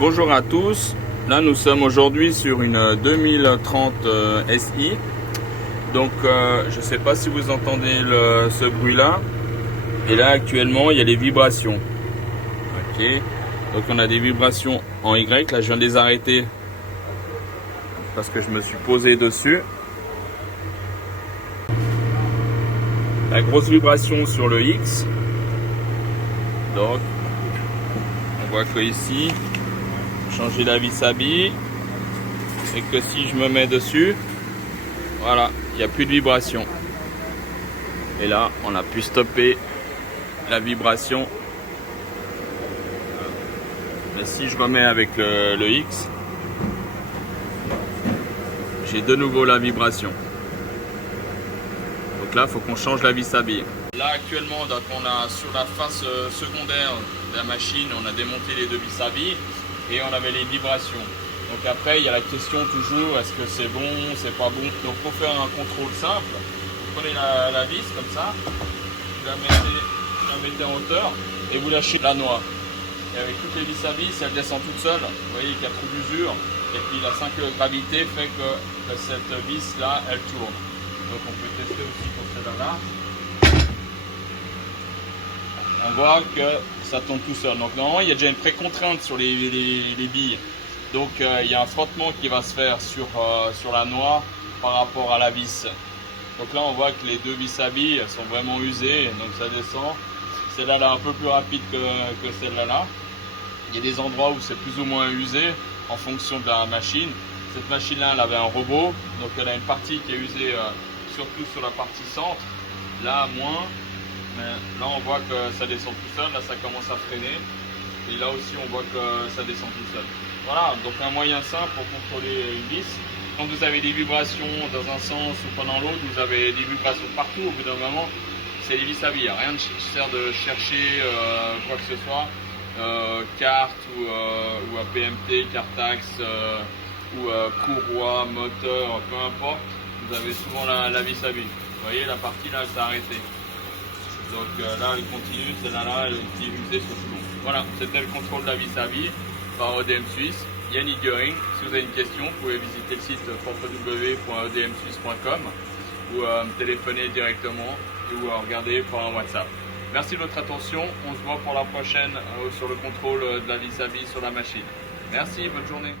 Bonjour à tous, là nous sommes aujourd'hui sur une 2030 SI. Donc je ne sais pas si vous entendez ce bruit là. Et là actuellement il y a des vibrations. Ok, donc on a des vibrations en Y, là je viens de les arrêter parce que je me suis posé dessus. La grosse vibration sur le X. Donc on voit que ici changer la vis à billes et que si je me mets dessus, voilà, il n'y a plus de vibration. Et là on a pu stopper la vibration. Mais si je remets avec le X, j'ai de nouveau la vibration. Donc là il faut qu'on change la vis à billes. Là actuellement donc on a sur la face secondaire de la machine, on a démonté les deux vis à billes et on avait les vibrations. Donc après il y a la question toujours, est-ce que c'est bon, c'est pas bon. Donc pour faire un contrôle simple, vous prenez la vis comme ça, vous la mettez en hauteur et vous lâchez la noix. Et avec toutes les vis à vis, elle descend toute seule. Vous voyez qu'il y a trop d'usure. Et puis la 5 gravité fait que cette vis là, elle tourne. Donc on peut tester aussi pour celle-là. On voit que ça tourne tout seul. Donc normalement il y a déjà une précontrainte sur les billes. Donc il y a un frottement qui va se faire sur la noix par rapport à la vis. Donc là on voit que les deux vis à billes sont vraiment usées, donc ça descend. Celle-là est un peu plus rapide que celle-là. Il y a des endroits où c'est plus ou moins usé en fonction de la machine. Cette machine-là elle avait un robot, donc elle a une partie qui est usée surtout sur la partie centre, là moins. Mais là on voit que ça descend tout seul, là ça commence à freiner. Et là aussi on voit que ça descend tout seul. Voilà, donc un moyen simple pour contrôler une vis. Quand vous avez des vibrations dans un sens ou pas dans l'autre, vous avez des vibrations partout, au bout d'un moment, c'est les vis à billes. Rien ne sert de chercher quoi que ce soit, carte ou APMT, Cartax ou courroie, moteur, peu importe. Vous avez souvent la vis à billes. Vous voyez, la partie là, elle s'est arrêtée. Donc là, elle continue, celle-là, elle est usée sur tout le monde. Voilà, c'était le contrôle de la vis à billes par EDM Suisse. Yannick Göring. Si vous avez une question, vous pouvez visiter le site www.edmsuisse.com ou me téléphoner directement ou regarder par un WhatsApp. Merci de votre attention. On se voit pour la prochaine sur le contrôle de la vis à billes sur la machine. Merci, bonne journée.